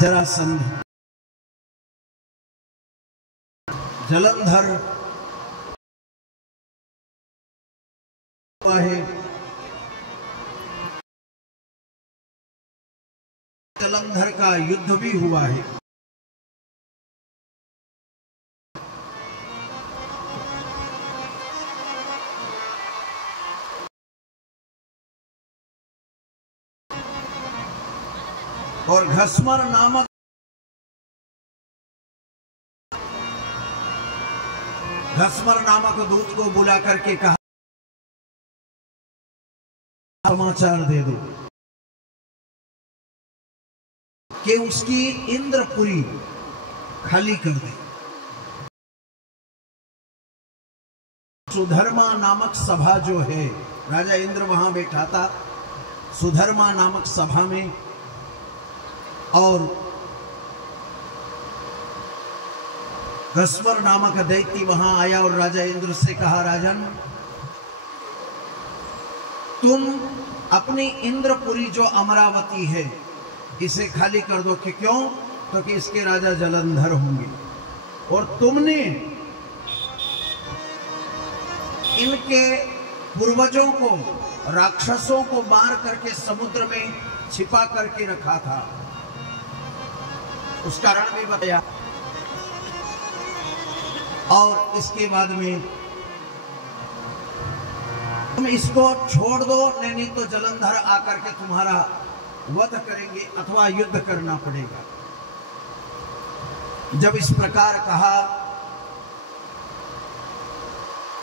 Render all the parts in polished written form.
जरासंध जलंधर है, जलंधर का युद्ध भी हुआ है। और घस्मर नामक दूत को बुला करके कहा, समाचार दे दो कि उसकी इंद्रपुरी खाली कर दे। सुधर्मा नामक सभा जो है, राजा इंद्र वहां बैठा था सुधर्मा नामक सभा में, और घस्मर नामक दैत्य वहां आया और राजा इंद्र से कहा, राजन तुम अपनी इंद्रपुरी जो अमरावती है इसे खाली कर दो। कि क्यों? तो कि इसके राजा जलंधर होंगे, और तुमने इनके पूर्वजों को, राक्षसों को मार करके समुद्र में छिपा करके रखा था। उस कारण भी बताया, और इसके बाद में तुम इसको छोड़ दो, नहीं तो जलंधर आकर के तुम्हारा वध करेंगे अथवा युद्ध करना पड़ेगा। जब इस प्रकार कहा,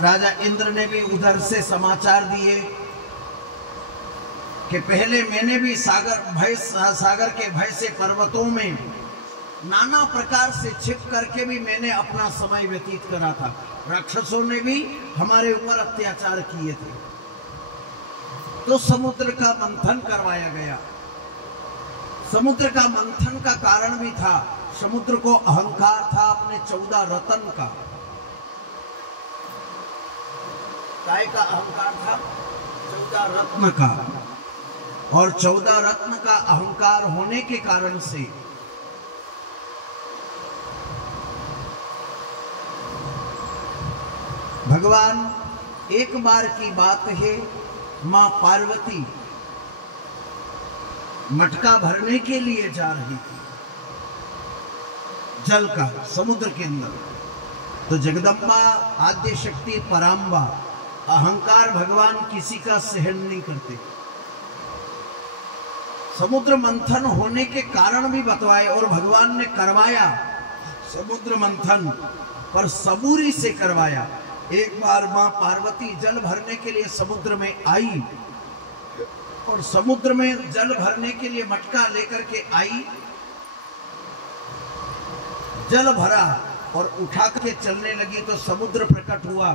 राजा इंद्र ने भी उधर से समाचार दिए कि पहले मैंने भी सागर के भय से पर्वतों में नाना प्रकार से छिप करके भी मैंने अपना समय व्यतीत करा था। राक्षसों ने भी हमारे ऊपर अत्याचार किए थे, तो समुद्र का मंथन करवाया गया। समुद्र का मंथन का कारण भी था, समुद्र को अहंकार था अपने 14 रत्न का। काय का अहंकार था? 14 रत्न का। और 14 रत्न का अहंकार होने के कारण से भगवान, एक बार की बात है, मां पार्वती मटका भरने के लिए जा रही थी जल का, समुद्र के अंदर। तो जगदम्बा, आद्य शक्ति, पराम्बा, अहंकार भगवान किसी का सहन नहीं करते। समुद्र मंथन होने के कारण भी बतवाए, और भगवान ने करवाया समुद्र मंथन, पर सबूरी से करवाया। एक बार मां पार्वती जल भरने के लिए समुद्र में आई, और समुद्र में जल भरने के लिए मटका लेकर के आई, जल भरा और उठा के चलने लगी तो समुद्र प्रकट हुआ,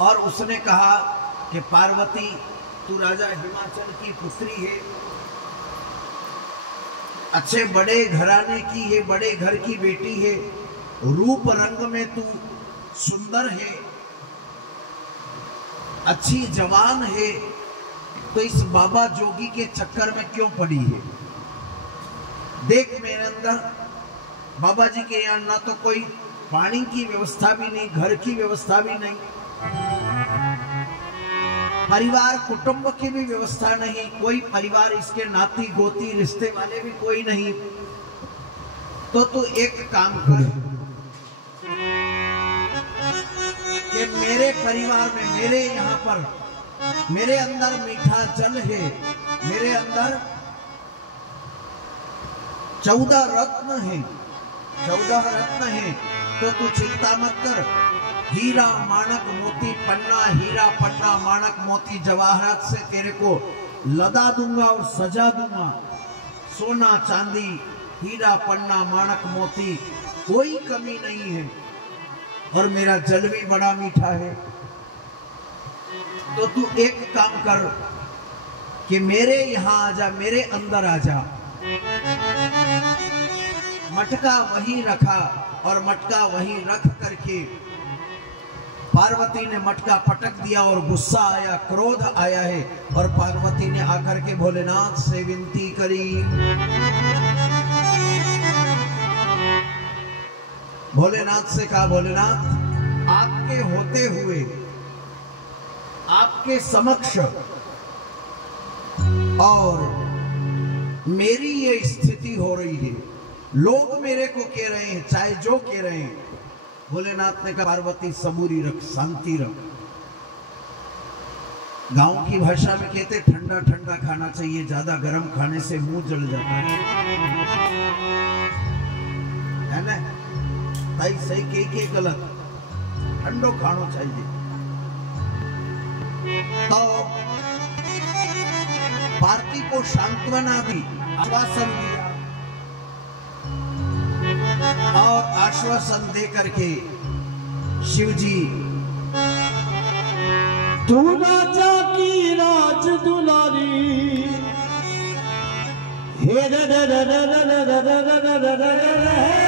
और उसने कहा कि पार्वती, तू राजा हिमाचल की पुत्री है, अच्छे बड़े घराने की है, बड़े घर की बेटी है, रूप रंग में तू सुंदर है, अच्छी जवान है, तो इस बाबा जोगी के चक्कर में क्यों पड़ी है? देख मेरे अंदर, बाबा जी के यहाँ ना तो कोई पानी की व्यवस्था भी नहीं, घर की व्यवस्था भी नहीं, परिवार कुटुंब की भी व्यवस्था नहीं, कोई परिवार, इसके नाती गोती रिश्ते वाले भी कोई नहीं। तो तू एक काम कर कि मेरे परिवार में, मेरे यहाँ पर, मेरे अंदर मीठा जल है, मेरे अंदर 14 रत्न है, 14 रत्न है, तो तू चिंता मत कर। हीरा माणक मोती पन्ना, हीरा पन्ना माणक मोती जवाहरात से तेरे को लदा दूंगा और सजा दूंगा। सोना चांदी, हीरा पन्ना माणक मोती, कोई कमी नहीं है, और मेरा जल भी बड़ा मीठा है। तो तू एक काम कर कि मेरे यहां आ जा, मेरे अंदर आ जा। मटका वहीं रखा, और मटका वहीं रख करके पार्वती ने मटका पटक दिया, और गुस्सा आया, क्रोध आया है, और पार्वती ने आकर के भोलेनाथ से विनती करी। भोलेनाथ से कहा, भोलेनाथ, आपके होते हुए, आपके समक्ष और मेरी ये स्थिति हो रही है, लोग मेरे को कह रहे हैं, चाहे जो कह रहे हैं। भोलेनाथ ने कहा, पार्वती सबूरी रख, शांति रख। गांव की भाषा में कहते ठंडा ठंडा खाना चाहिए, ज्यादा गर्म खाने से मुंह जल जाता है ना? ताई सही के गलत, ठंडो खानो चाहिए। तो पार्थिव को सांत्वना दी, आश्वासन दिया, और आश्वासन दे करके शिवजी तू राजा की राज दुलारी, हे रे रे रे रे रे रे रे रे रे रे रे